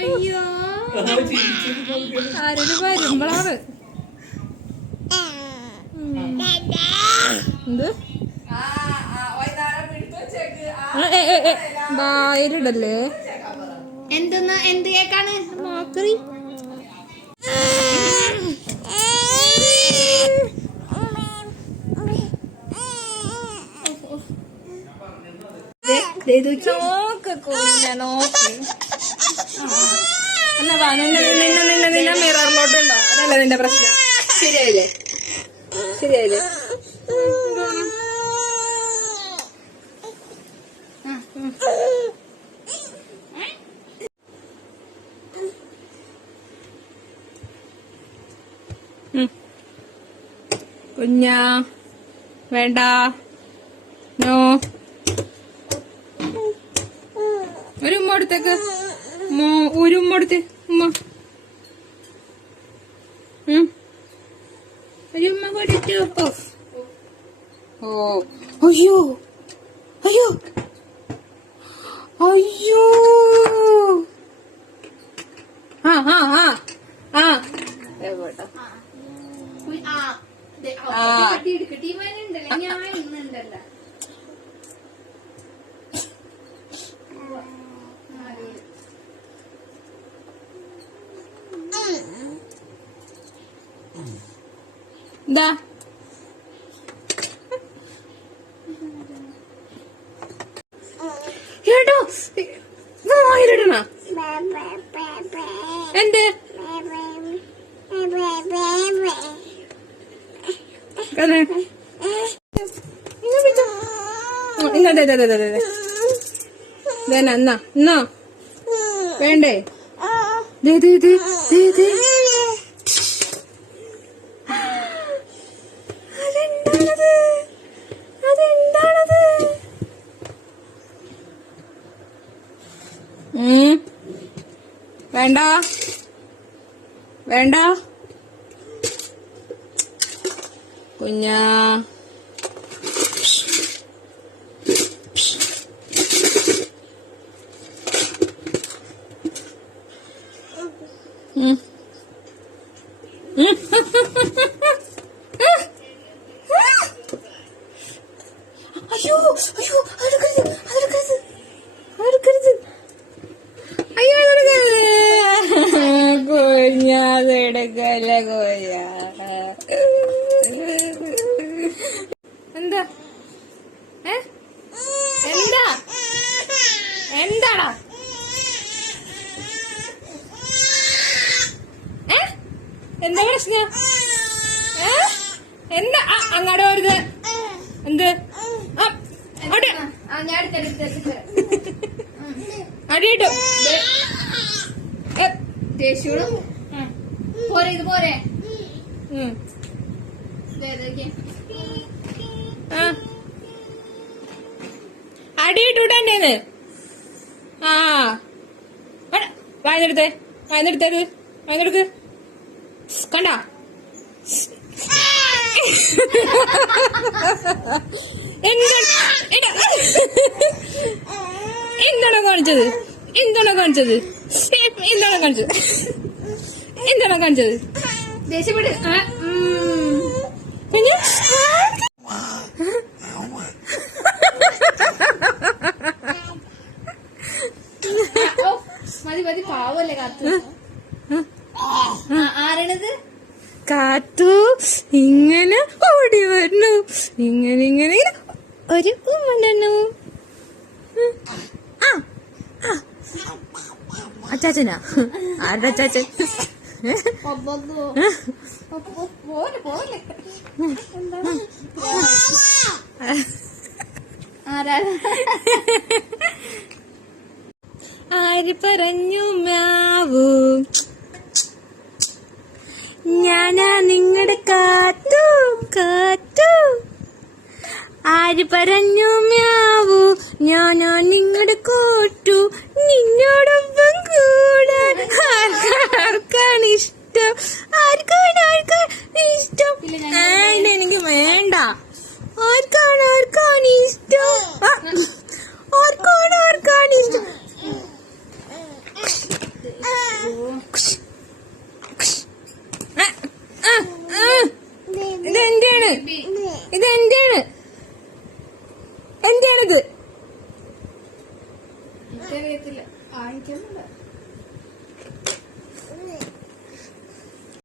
അയ്യോ ആരൊരു വരുമ്പോളാണ് എന്ത് വായിലിടല്ലേ എന്തെന്നാ എന്ത് കേക്കാണ് മോക്കറി മിററിലോട്ടുണ്ടോ അതല്ല നിന്റെ പ്രശ്നം ശരിയായില്ലേ ശരിയായില്ലേ കുഞ്ഞാ വേണ്ട നോ ഒരു ഉമ്മ എടുത്തേക്ക് ഒരു ഉമ്മ എടുത്ത് ഉമ്മ ഒരു ഉമ്മ കൊടുത്തു ഓ അയ്യോ അയ്യോ അയ്യോ ആ ആ ആ ആ എവിടെ എന്താ കേട്ടോ വായിലിടണ എന്ത് എന്നാ വേണ്ടേ അതെന്താണത് വേണ്ട വേണ്ട കുഞ്ഞാ അയ്യോ അയ്യോ അതെടുക്കരുത് അതെടുക്കരുത് അതെടുക്കരുത് അയ്യോ അതെടുക്കരുത് കുഞ്ഞാതെടുക്കല്ല കോയ എന്താ എന്താ എന്താടാ എന്താ പ്രശ്നം എന്താ അങ്ങാട് വരുത് എന്ത് അടിയിട്ടു പോരെ ഇത് പോരെ അടിയിട്ടുണ്ടെന്ന് ആ വായന്നെടുത്തേ വായന്നെടുത്തേക്ക് വായന്നെടുക്ക് കണ്ട എന്താണോ കാണിച്ചത് എന്താണോ കാണിച്ചത് എന്താണോ കാണിച്ചത് എന്താണോ കാണിച്ചത് ദേഷ്യപ്പെട്ട് പിന്നെ മതി മതി പാവല്ലേ കാത്തു ആരണത് കാത്തു ഇങ്ങനെ ഓടി വരണു ഇങ്ങനെ ഇങ്ങനെ ഒരു ഉമ്മണ്ടു അച്ചാച്ചനാ ആരുടെ അച്ചാച്ചൻ ആര് പറഞ്ഞു മാവൂ ഞാനാ നിങ്ങളുടെ കാത്തു കാത്തു ആര് പറഞ്ഞു മ്യാവൂ ഞാനാ നിങ്ങളുടെ കോട്ടു നിന്നോടൊപ്പം കൂടാൻ ആർക്കാണ് ഇഷ്ടം ആർക്കാണ് ഇഷ്ടം? ആർക്കാണ് ഇഷ്ടം? ഇതെന്താണ്? ഇതെന്താണിത്? എനിക്കറിയത്തില്ല. ആ എനിക്കൊന്നുമില്ല.